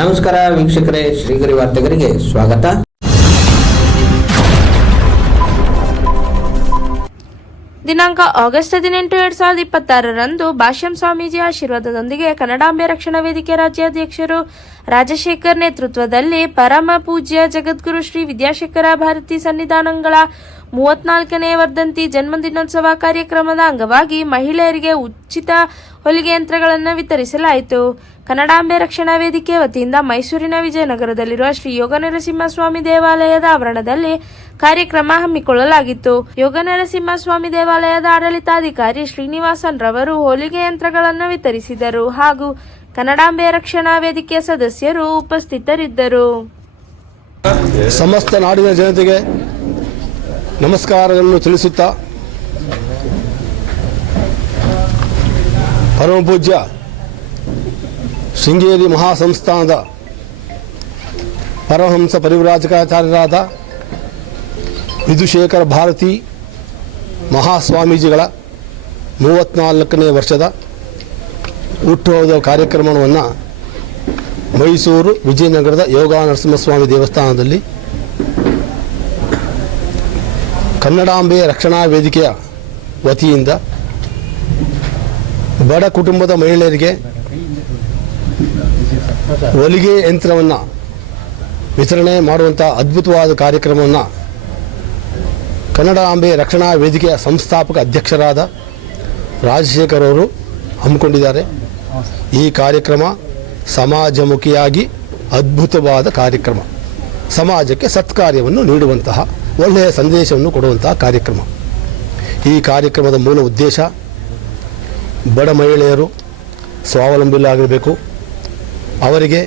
ನಮಸ್ಕಾರ ವೀಕ್ಷಕರೇ, ಶ್ರೀಗರಿ ವಾರ್ತೆಗರಿಗೆ ಸ್ವಾಗತ. ದಿನಾಂಕ ಆಗಸ್ಟ್ 18, 2026ರಂದು ಭಾಷ್ಯಂ ಸ್ವಾಮೀಜಿ ಆಶೀರ್ವಾದದೊಂದಿಗೆ ಕನ್ನಡಾಂಬೆ ರಕ್ಷಣಾ ವೇದಿಕೆ ರಾಜ್ಯಾಧ್ಯಕ್ಷರು ರಾಜಶೇಖರ್ ನೇತೃತ್ವದಲ್ಲಿ ಪರಮ ಪೂಜ್ಯ ಜಗದ್ಗುರು ಶ್ರೀ ವಿದ್ಯಾಶೇಖರ ಭಾರತಿ ಸನ್ನಿಧಾನಗಳ 34ನೇ ವರ್ಧಂತಿ ಜನ್ಮದಿನೋತ್ಸವ ಕಾರ್ಯಕ್ರಮದ ಅಂಗವಾಗಿ ಮಹಿಳೆಯರಿಗೆ ಉಚಿತ ಹೊಲಿಗೆ ಯಂತ್ರಗಳನ್ನು ವಿತರಿಸಲಾಯಿತು. ಕನ್ನಡಾಂಬೆ ರಕ್ಷಣಾ ವೇದಿಕೆ ವತಿಯಿಂದ ಮೈಸೂರಿನ ವಿಜಯನಗರದಲ್ಲಿರುವ ಶ್ರೀ ಯೋಗ ನರಸಿಂಹಸ್ವಾಮಿ ದೇವಾಲಯದ ಆವರಣದಲ್ಲಿ ಕಾರ್ಯಕ್ರಮ ಹಮ್ಮಿಕೊಳ್ಳಲಾಗಿತ್ತು. ಯೋಗ ನರಸಿಂಹಸ್ವಾಮಿ ದೇವಾಲಯದ ಆಡಳಿತಾಧಿಕಾರಿ ಶ್ರೀನಿವಾಸನ್ ರವರು ಹೊಲಿಗೆ ಯಂತ್ರಗಳನ್ನು ವಿತರಿಸಿದರು ಹಾಗೂ ಕನ್ನಡಾಂಬೆ ರಕ್ಷಣಾ ವೇದಿಕೆಯ ಸದಸ್ಯರು ಉಪಸ್ಥಿತರಿದ್ದರು. ಸಮಸ್ತ ನಾಡಿನ ಜನತೆಗೆ ನಮಸ್ಕಾರಗಳನ್ನು ತಿಳಿಸುತ್ತಾ, ಪರಮ ಪೂಜ್ಯ ಶೃಂಗೇರಿ ಮಹಾಸಂಸ್ಥಾನದ ಪರಮಹಂಸ ಪರಿವ್ರಾಜಕಾಚಾರ್ಯರಾದ ವಿಧುಶೇಖರ ಭಾರತಿ ಮಹಾಸ್ವಾಮೀಜಿಗಳ 34ನೇ ವರ್ಷದ ಹುಟ್ಟುಹಬ್ಬದ ಕಾರ್ಯಕ್ರಮವನ್ನು ಮೈಸೂರು ವಿಜಯನಗರದ ಯೋಗ ನರಸಿಂಹಸ್ವಾಮಿ ದೇವಸ್ಥಾನದಲ್ಲಿ ಕನ್ನಡಾಂಬೆ ರಕ್ಷಣಾ ವೇದಿಕೆಯ ವತಿಯಿಂದ ಬಡ ಕುಟುಂಬದ ಮಹಿಳೆಯರಿಗೆ ಹೊಲಿಗೆ ಯಂತ್ರವನ್ನು ವಿತರಣೆ ಮಾಡುವಂಥ ಅದ್ಭುತವಾದ ಕಾರ್ಯಕ್ರಮವನ್ನು ಕನ್ನಡಾಂಬೆ ರಕ್ಷಣಾ ವೇದಿಕೆಯ ಸಂಸ್ಥಾಪಕ ಅಧ್ಯಕ್ಷರಾದ ರಾಜಶೇಖರ್ ಅವರು ಹಮ್ಮಿಕೊಂಡಿದ್ದಾರೆ. ಈ ಕಾರ್ಯಕ್ರಮ ಸಮಾಜಮುಖಿಯಾಗಿ ಅದ್ಭುತವಾದ ಕಾರ್ಯಕ್ರಮ, ಸಮಾಜಕ್ಕೆ ಸತ್ಕಾರ್ಯವನ್ನು ನೀಡುವಂತಹ ಒಳ್ಳೆಯ ಸಂದೇಶವನ್ನು ಕೊಡುವಂತಹ ಕಾರ್ಯಕ್ರಮ. ಈ ಕಾರ್ಯಕ್ರಮದ ಮೂಲ ಉದ್ದೇಶ ಬಡ ಮಹಿಳೆಯರು ಸ್ವಾವಲಂಬಿಗಳಾಗಿರಬೇಕು, ಅವರಿಗೆ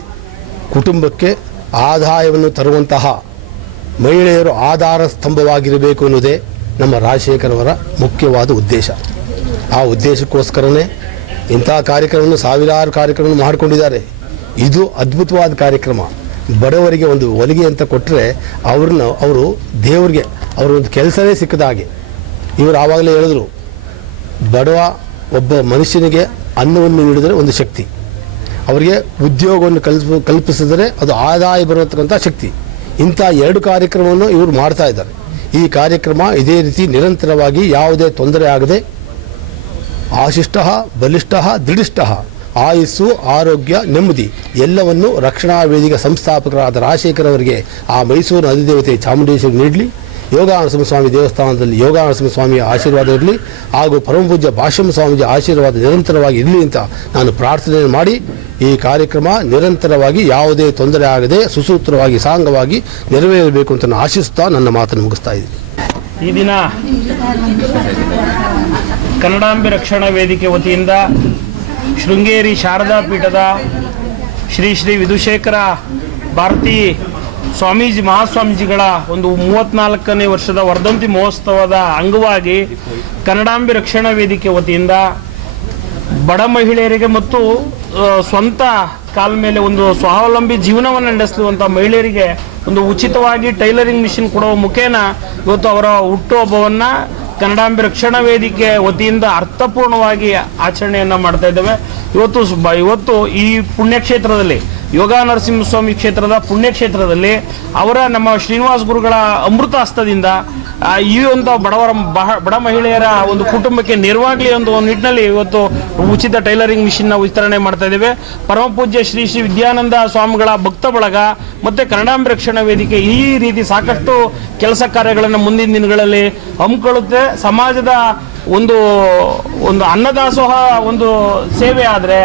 ಕುಟುಂಬಕ್ಕೆ ಆದಾಯವನ್ನು ತರುವಂತಹ ಮಹಿಳೆಯರು ಆಧಾರ ಸ್ತಂಭವಾಗಿರಬೇಕು ಅನ್ನೋದೇ ನಮ್ಮ ರಾಜಶೇಖರ್ ಅವರ ಮುಖ್ಯವಾದ ಉದ್ದೇಶ. ಆ ಉದ್ದೇಶಕ್ಕೋಸ್ಕರನೇ ಇಂಥ ಕಾರ್ಯಕ್ರಮವನ್ನು ಸಾವಿರಾರು ಕಾರ್ಯಕ್ರಮವನ್ನು ಮಾಡಿಕೊಂಡಿದ್ದಾರೆ. ಇದು ಅದ್ಭುತವಾದ ಕಾರ್ಯಕ್ರಮ. ಬಡವರಿಗೆ ಒಂದು ಹೊಲಿಗೆ ಅಂತ ಕೊಟ್ಟರೆ ಅವರು ದೇವರಿಗೆ ಒಂದು ಕೆಲಸವೇ ಸಿಕ್ಕದ ಹಾಗೆ. ಇವರು ಆವಾಗಲೇ ಹೇಳಿದ್ರು, ಬಡವ ಒಬ್ಬ ಮನುಷ್ಯನಿಗೆ ಅನ್ನವನ್ನು ನೀಡಿದರೆ ಒಂದು ಶಕ್ತಿ, ಅವರಿಗೆ ಉದ್ಯೋಗವನ್ನು ಕಲ್ಪಿಸಿದರೆ ಅದು ಆದಾಯ ಬರತಕ್ಕಂಥ ಶಕ್ತಿ. ಇಂಥ 2 ಕಾರ್ಯಕ್ರಮವನ್ನು ಇವರು ಮಾಡ್ತಾ ಇದ್ದಾರೆ. ಈ ಕಾರ್ಯಕ್ರಮ ಇದೇ ರೀತಿ ನಿರಂತರವಾಗಿ ಯಾವುದೇ ತೊಂದರೆ ಆಗದೆ ಆಶಿಷ್ಟ ಬಲಿಷ್ಠ ದೃಢಿಷ್ಠ ಆಯುಸ್ಸು ಆರೋಗ್ಯ ನೆಮ್ಮದಿ ಎಲ್ಲವನ್ನು ರಕ್ಷಣಾ ವೇದಿಕೆ ಸಂಸ್ಥಾಪಕರಾದ ರಾಜಶೇಖರ್ ಅವರಿಗೆ ಆ ಮೈಸೂರಿನ ಅಧಿದೇವತೆ ಚಾಮುಂಡೇಶ್ವರಿ ನೀಡಲಿ, ಯೋಗ ನರಸಿಂಹಸ್ವಾಮಿ ದೇವಸ್ಥಾನದಲ್ಲಿ ಯೋಗ ನರಸಿಂಹಸ್ವಾಮಿಯ ಆಶೀರ್ವಾದ ಇರಲಿ ಹಾಗೂ ಪರಮಪೂಜ್ಯ ಭಾಷ್ಯಂ ಸ್ವಾಮೀಜಿ ಆಶೀರ್ವಾದ ನಿರಂತರವಾಗಿ ಇರಲಿ ಅಂತ ನಾನು ಪ್ರಾರ್ಥನೆ ಮಾಡಿ ಈ ಕಾರ್ಯಕ್ರಮ ನಿರಂತರವಾಗಿ ಯಾವುದೇ ತೊಂದರೆ ಆಗದೆ ಸುಸೂತ್ರವಾಗಿ ಸಾಂಗವಾಗಿ ನೆರವೇರಬೇಕು ಅಂತ ನಾನು ಆಶಿಸ್ತಾ ನನ್ನ ಮಾತನ್ನು ಮುಗಿಸ್ತಾ ಇದ್ದೀನಿ. ಈ ದಿನ ಕನ್ನಡಾಂಬೆ ರಕ್ಷಣಾ ವೇದಿಕೆ ವತಿಯಿಂದ ಶೃಂಗೇರಿ ಶಾರದಾ ಪೀಠದ ಶ್ರೀ ಶ್ರೀ ವಿಧುಶೇಖರ ಭಾರತಿ ಮಹಾಸ್ವಾಮೀಜಿಗಳ ಒಂದು 34ನೇ ವರ್ಷದ ವರ್ಧಂತಿ ಮಹೋತ್ಸವದ ಅಂಗವಾಗಿ ಕನ್ನಡಾಂಬೆ ರಕ್ಷಣಾ ವೇದಿಕೆ ವತಿಯಿಂದ ಬಡ ಮಹಿಳೆಯರಿಗೆ ಮತ್ತು ಸ್ವಂತ ಕಾಲ ಮೇಲೆ ಒಂದು ಸ್ವಾವಲಂಬಿ ಜೀವನವನ್ನು ನಡೆಸುವಂಥ ಮಹಿಳೆಯರಿಗೆ ಒಂದು ಉಚಿತವಾಗಿ ಟೈಲರಿಂಗ್ ಮಿಷಿನ್ ಕೊಡುವ ಮುಖೇನ ಇವತ್ತು ಅವರ ಹುಟ್ಟುಹಬ್ಬವನ್ನು ಕನ್ನಡಾಂಬೆ ರಕ್ಷಣಾ ವೇದಿಕೆ ವತಿಯಿಂದ ಅರ್ಥಪೂರ್ಣವಾಗಿ ಆಚರಣೆಯನ್ನು ಮಾಡ್ತಾ ಇದ್ದೇವೆ. ಇವತ್ತು ಈ ಪುಣ್ಯಕ್ಷೇತ್ರದಲ್ಲಿ ಯೋಗ ನರಸಿಂಹಸ್ವಾಮಿ ಕ್ಷೇತ್ರದ ಪುಣ್ಯಕ್ಷೇತ್ರದಲ್ಲಿ ನಮ್ಮ ಶ್ರೀನಿವಾಸ ಗುರುಗಳ ಅಮೃತ ಹಸ್ತದಿಂದ ಈ ಒಂದು ಬಡ ಮಹಿಳೆಯರ ಒಂದು ಕುಟುಂಬಕ್ಕೆ ನೆರವಾಗಲಿ ಒಂದು ನಿಟ್ಟಿನಲ್ಲಿ ಇವತ್ತು ಉಚಿತ ಟೈಲರಿಂಗ್ ಮಿಷಿನ್ನ ವಿತರಣೆ ಮಾಡ್ತಾ ಇದ್ದೇವೆ. ಪರಮ ಪೂಜ್ಯ ಶ್ರೀ ಶ್ರೀ ವಿದ್ಯಾನಂದ ಸ್ವಾಮಿಗಳ ಭಕ್ತ ಬಳಗ ಮತ್ತು ಕನ್ನಡಾಂಬೆ ರಕ್ಷಣಾ ವೇದಿಕೆ ಈ ರೀತಿ ಸಾಕಷ್ಟು ಕೆಲಸ ಕಾರ್ಯಗಳನ್ನು ಮುಂದಿನ ದಿನಗಳಲ್ಲಿ ಹಮ್ಮಿಕೊಳ್ಳುತ್ತೆ. ಸಮಾಜದ ಒಂದು ಅನ್ನದಾಸೋಹ ಒಂದು ಸೇವೆ ಆದರೆ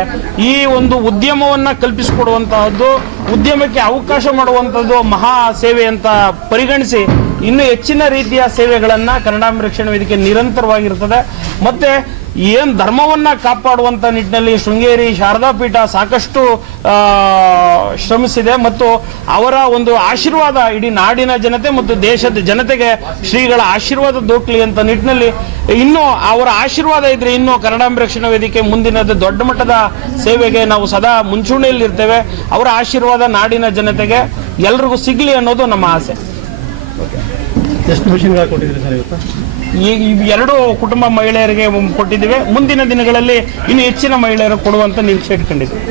ಈ ಒಂದು ಉದ್ಯಮವನ್ನು ಕಲ್ಪಿಸಿಕೊಡುವಂತಹದ್ದು, ಉದ್ಯಮಕ್ಕೆ ಅವಕಾಶ ಮಾಡುವಂಥದ್ದು ಮಹಾ ಸೇವೆ ಅಂತ ಪರಿಗಣಿಸಿ ಇನ್ನೂ ಹೆಚ್ಚಿನ ರೀತಿಯ ಸೇವೆಗಳನ್ನು ಕನ್ನಡಾಂಬೆ ರಕ್ಷಣಾ ವೇದಿಕೆ ನಿರಂತರವಾಗಿರ್ತದೆ. ಮತ್ತು ಏನು ಧರ್ಮವನ್ನು ಕಾಪಾಡುವಂಥ ನಿಟ್ಟಿನಲ್ಲಿ ಶೃಂಗೇರಿ ಶಾರದಾ ಪೀಠ ಸಾಕಷ್ಟು ಶ್ರಮಿಸಿದೆ ಮತ್ತು ಅವರ ಒಂದು ಆಶೀರ್ವಾದ ಇಡೀ ನಾಡಿನ ಜನತೆ ಮತ್ತು ದೇಶದ ಜನತೆಗೆ ಶ್ರೀಗಳ ಆಶೀರ್ವಾದ ದೊರಕಲಿ ಅಂತ ನಿಟ್ಟಿನಲ್ಲಿ ಇನ್ನೂ ಅವರ ಆಶೀರ್ವಾದ ಇದ್ರೆ ಇನ್ನೂ ಕನ್ನಡಾಂಬೆ ರಕ್ಷಣಾ ವೇದಿಕೆ ಮುಂದಿನದು ದೊಡ್ಡ ಮಟ್ಟದ ಸೇವೆಗೆ ನಾವು ಸದಾ ಮುಂಚೂಣಿಯಲ್ಲಿರ್ತೇವೆ. ಅವರ ಆಶೀರ್ವಾದ ನಾಡಿನ ಜನತೆಗೆ ಎಲ್ರಿಗೂ ಸಿಗಲಿ ಅನ್ನೋದು ನಮ್ಮ ಆಸೆ. ಎಷ್ಟು ಮಿಷನ್ಗಳು ಕೊಟ್ಟಿದ್ದೀರಿ ಸರ್ ಇವತ್ತು? ಈ ಎರಡು ಕುಟುಂಬ ಮಹಿಳೆಯರಿಗೆ ಕೊಟ್ಟಿದ್ದೇವೆ. ಮುಂದಿನ ದಿನಗಳಲ್ಲಿ ಇನ್ನು ಹೆಚ್ಚಿನ ಮಹಿಳೆಯರು ಕೊಡುವಂತ ನಿರೀಕ್ಷೆ ಇಟ್ಕೊಂಡಿದ್ದೀವಿ.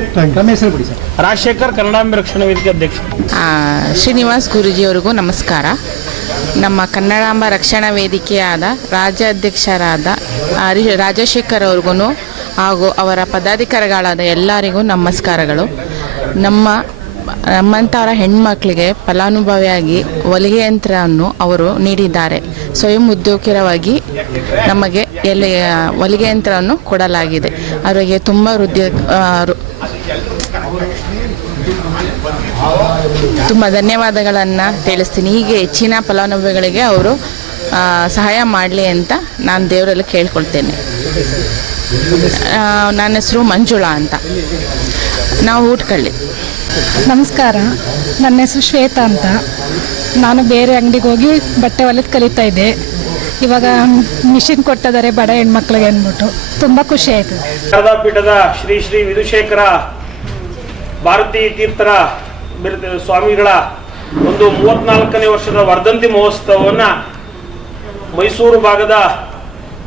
ರಾಜಶೇಖರ್, ಕನ್ನಡಾಂಬೆ ರಕ್ಷಣಾ ವೇದಿಕೆ ಅಧ್ಯಕ್ಷ. ಶ್ರೀನಿವಾಸ್ ಗುರೂಜಿಯವರಿಗೂ ನಮಸ್ಕಾರ. ನಮ್ಮ ಕನ್ನಡಾಂಬ ರಕ್ಷಣಾ ವೇದಿಕೆಯಾದ ರಾಜ್ಯಾಧ್ಯಕ್ಷರಾದ ರಾಜಶೇಖರ್ ಅವ್ರಿಗೂ ಹಾಗೂ ಅವರ ಪದಾಧಿಕಾರಿಗಳಾದ ಎಲ್ಲರಿಗೂ ನಮಸ್ಕಾರಗಳು. ನಮ್ಮಂಥವರ ಹೆಣ್ಮಕ್ಳಿಗೆ ಫಲಾನುಭವಿಯಾಗಿ ಹೊಲಿಗೆ ಯಂತ್ರವನ್ನು ಅವರು ನೀಡಿದ್ದಾರೆ. ಸ್ವಯಂ ಉದ್ಯೋಗವಾಗಿ ನಮಗೆ ಹೊಲಿಗೆ ಯಂತ್ರವನ್ನು ಕೊಡಲಾಗಿದೆ. ಅವರಿಗೆ ತುಂಬ ಧನ್ಯವಾದಗಳನ್ನು ತಿಳಿಸ್ತೀನಿ. ಹೀಗೆ ಹೆಚ್ಚಿನ ಫಲಾನುಭವಿಗಳಿಗೆ ಅವರು ಸಹಾಯ ಮಾಡಲಿ ಅಂತ ನಾನು ದೇವರಲ್ಲಿ ಕೇಳ್ಕೊಳ್ತೇನೆ. ನನ್ನ ಹೆಸರು ಮಂಜುಳಾ ಅಂತ, ನಾವು ಊಟಕಳ್ಳಿ. ನಮಸ್ಕಾರ, ನನ್ನ ಹೆಸರು ಶ್ವೇತಾ ಅಂತ. ನಾನು ಬೇರೆ ಅಂಗಡಿಗೆ ಹೋಗಿ ಬಟ್ಟೆ ಹೊಲಿದು ಕಲಿತಾ ಇದ್ದೆ. ಇವಾಗ ಮಿಷಿನ್ ಕೊಟ್ಟಿದ್ದಾರೆ ಬಡ ಹೆಣ್ಮಕ್ಳಿಗೆ ಅಂದ್ಬಿಟ್ಟು ತುಂಬ ಖುಷಿ ಆಯಿತು. ಶಾರದಾ ಪೀಠದ ಶ್ರೀ ಶ್ರೀ ವಿಧುಶೇಖರ ಭಾರತೀ ತೀರ್ಥರ ಸ್ವಾಮಿಗಳ ಒಂದು 34ನೇ ವರ್ಷದ ವರ್ಧಂತಿ ಮಹೋತ್ಸವವನ್ನು ಮೈಸೂರು ಭಾಗದ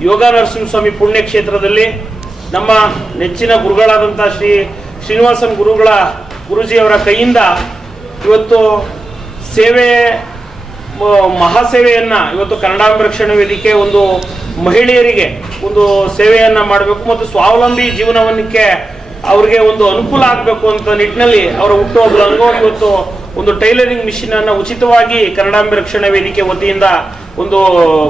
ಯೋಗ ನರಸಿಂಹಸ್ವಾಮಿ ಪುಣ್ಯಕ್ಷೇತ್ರದಲ್ಲಿ ನಮ್ಮ ನೆಚ್ಚಿನ ಗುರುಗಳಾದಂಥ ಶ್ರೀ ಶ್ರೀನಿವಾಸನ್ ಗುರೂಜಿಯವರ ಕೈಯಿಂದ ಇವತ್ತು ಮಹಾಸೇವೆಯನ್ನು ಇವತ್ತು ಕನ್ನಡಾಂಬೆ ರಕ್ಷಣಾ ವೇದಿಕೆ ಒಂದು ಮಹಿಳೆಯರಿಗೆ ಒಂದು ಸೇವೆಯನ್ನು ಮಾಡಬೇಕು ಮತ್ತು ಸ್ವಾವಲಂಬಿ ಜೀವನವನ್ನಕ್ಕೆ ಅವ್ರಿಗೆ ಒಂದು ಅನುಕೂಲ ಆಗಬೇಕು ಅಂತ ನಿಟ್ಟಿನಲ್ಲಿ ಅವರ ಹುಟ್ಟುಹಬ್ಬದ ಅಂಗವಾಗಿ ಇವತ್ತು ಒಂದು ಟೈಲರಿಂಗ್ ಮಿಷಿನ್ ಅನ್ನು ಉಚಿತವಾಗಿ ಕನ್ನಡಾಂಬೆ ರಕ್ಷಣಾ ವೇದಿಕೆ ವತಿಯಿಂದ ಒಂದು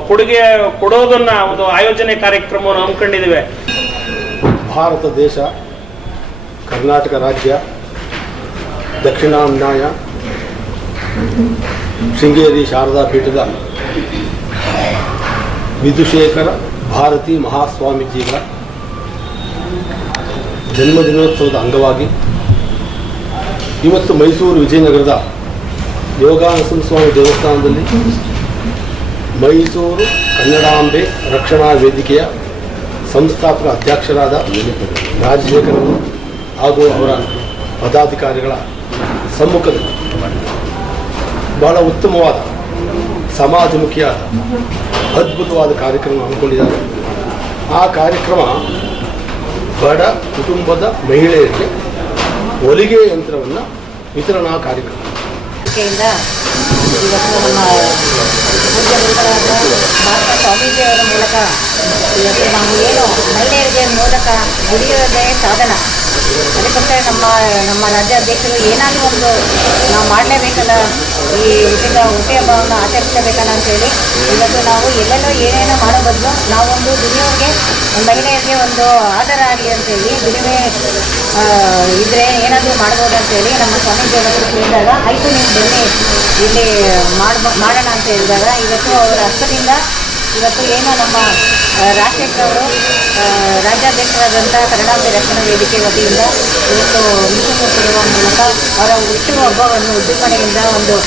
ಕೊಡುಗೆ ಕೊಡೋದನ್ನ ಒಂದು ಆಯೋಜನೆ ಕಾರ್ಯಕ್ರಮವನ್ನು ಹಮ್ಮಿಕೊಂಡಿದ್ದೇವೆ. ಭಾರತ ದೇಶ, ಕರ್ನಾಟಕ ರಾಜ್ಯ, ದಕ್ಷಿಣಾಮ್ನಾಯ ಶೃಂಗೇರಿ ಶಾರದಾ ಪೀಠದ ವಿಧುಶೇಖರ ಭಾರತಿ ಮಹಾಸ್ವಾಮೀಜಿಗಳ ಜನ್ಮದಿನೋತ್ಸವದ ಅಂಗವಾಗಿ ಇವತ್ತು ಮೈಸೂರು ವಿಜಯನಗರದ ಯೋಗ ನರಸಿಂಹಸ್ವಾಮಿ ದೇವಸ್ಥಾನದಲ್ಲಿ ಮೈಸೂರು ಕನ್ನಡಾಂಬೆ ರಕ್ಷಣಾ ವೇದಿಕೆಯ ಸಂಸ್ಥಾಪಕ ಅಧ್ಯಕ್ಷರಾದ ರಾಜಶೇಖರರು ಹಾಗೂ ಅವರ ಪದಾಧಿಕಾರಿಗಳ ಸಮ್ಮುಖದಲ್ಲಿ ಬಹಳ ಉತ್ತಮವಾದ ಸಮಾಜಮುಖಿಯಾದ ಅದ್ಭುತವಾದ ಕಾರ್ಯಕ್ರಮ ಹಮ್ಮಿಕೊಂಡಿದ್ದಾರೆ. ಆ ಕಾರ್ಯಕ್ರಮ ಬಡ ಕುಟುಂಬದ ಮಹಿಳೆಯರಿಗೆ ಹೊಲಿಗೆ ಯಂತ್ರವನ್ನು ವಿತರಣಾ ಕಾರ್ಯಕ್ರಮ. ಇವತ್ತು ನಮ್ಮ ಪೂಜ್ಯ ಗುರುಗಳಾದ ಮಹಾತ್ಮ ಸ್ವಾಮೀಜಿಯವರ ಮೂಲಕ ಇವತ್ತು ನಾವು ಏನು ಮಹಿಳೆಯರಿಗೆ ಮೂಲಕ ದುಡಿಯೋದೇ ಸಾಧನ, ಅದಕ್ಕೋಸ್ಕರ ನಮ್ಮ ರಾಜ್ಯಾಧ್ಯಕ್ಷರು ಏನಾದರೂ ಒಂದು ನಾವು ಮಾಡಲೇಬೇಕಲ್ಲ, ಈ ಹುಟ್ಟಿ ಹಬ್ಬವನ್ನು ಆಚರಿಸಲೇಬೇಕಲ್ಲ ಅಂತೇಳಿ ಇವತ್ತು ನಾವು ಎಲ್ಲೆಲ್ಲೋ ಏನೇನೋ ಮಾಡೋ ಬದಲು ನಾವೊಂದು ದುಡಿಯೋರಿಗೆ ಮಹಿಳೆಯರಿಗೆ ಒಂದು ಆಧಾರ ಆಗಲಿ ಅಂತೇಳಿ ದುಡಿಮೆ ಇದ್ದರೆ ಏನಾದರೂ ಮಾಡ್ಬೋದು ಅಂತೇಳಿ ನಮ್ಮ ಸ್ವಾಮೀಜಿಯವರು ಹೇಳಿದಾಗ ಆಯಿತು ನೀವು ಬನ್ನಿ ಇಲ್ಲಿ ಮಾಡೋಣ ಅಂತ ಹೇಳಿದಾಗ ಇವತ್ತು ಅವರ ಹಸ್ತದಿಂದ ಇವತ್ತು ಏನೋ ನಮ್ಮ ರಾಜಶೇಖರ್ ಅವರು ರಾಜ್ಯಾಧ್ಯಕ್ಷರಾದಂಥ ಕನ್ನಡಾಂಬೆ ರಕ್ಷಣಾ ವೇದಿಕೆ ವತಿಯಿಂದ ಇವತ್ತು ಮಿಷನ್ ಕೊಡುವ ಮೂಲಕ ಅವರ ಹುಟ್ಟುಹಬ್ಬವನ್ನು ಉದ್ದಿಮನೆಯಿಂದ ಒಂದು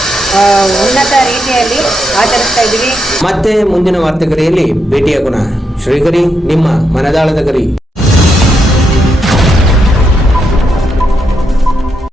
ಉನ್ನತ ರೀತಿಯಲ್ಲಿ ಆಚರಿಸ್ತಾ ಇದ್ದೀವಿ. ಮತ್ತೆ ಮುಂದಿನ ವಾರ್ತೆಗರಿಯಲ್ಲಿ ಭೇಟಿಯಾಗೋಣ. ಶ್ರೀಗರಿ, ನಿಮ್ಮ ಮನದಾಳದ ಗರಿ.